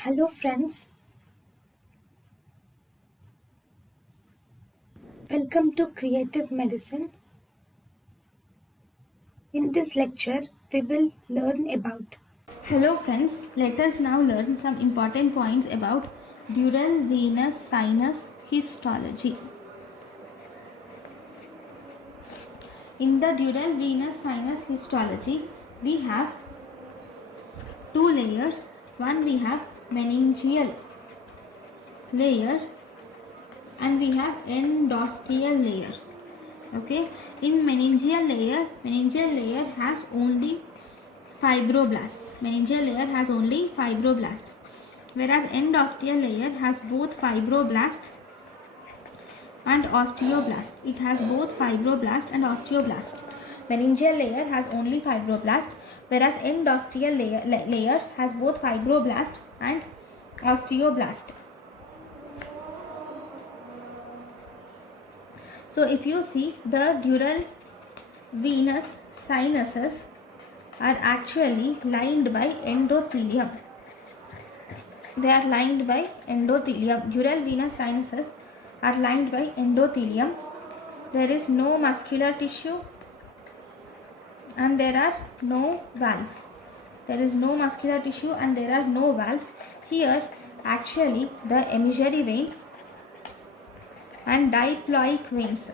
Hello friends, welcome to Creative Medicine. In this lecture, we will learn about. Hello friends, let us now learn some important points about dural venous sinus histology. In the dural venous sinus histology, we have two layers. One we have meningeal layer and we have endosteal layer. Okay, in meningeal layer has only fibroblasts. Meningeal layer has only fibroblasts, whereas endosteal layer has both fibroblasts and osteoblast. It has both fibroblast and osteoblast. Meningeal layer has only fibroblast, whereas endosteal layer has both fibroblast and osteoblast. So if you see, the dural venous sinuses are actually lined by endothelium. They are lined by endothelium. Dural venous sinuses are lined by endothelium. There is no muscular tissue and there are no valves. There is no muscular tissue and there are no valves. Here actually the emissary veins and diploic veins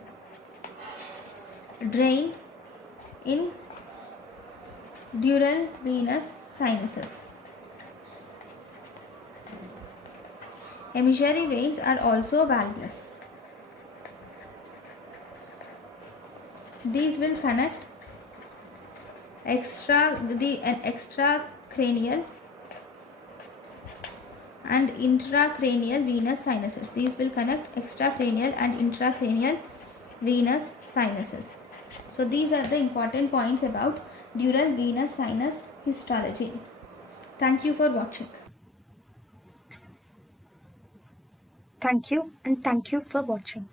drain in dural venous sinuses. Emissary veins are also valveless. These will connect extracranial and intracranial venous sinuses. These will connect extracranial and intracranial venous sinuses. So these are the important points about dural venous sinus histology. Thank you for watching. Thank you and thank you for watching.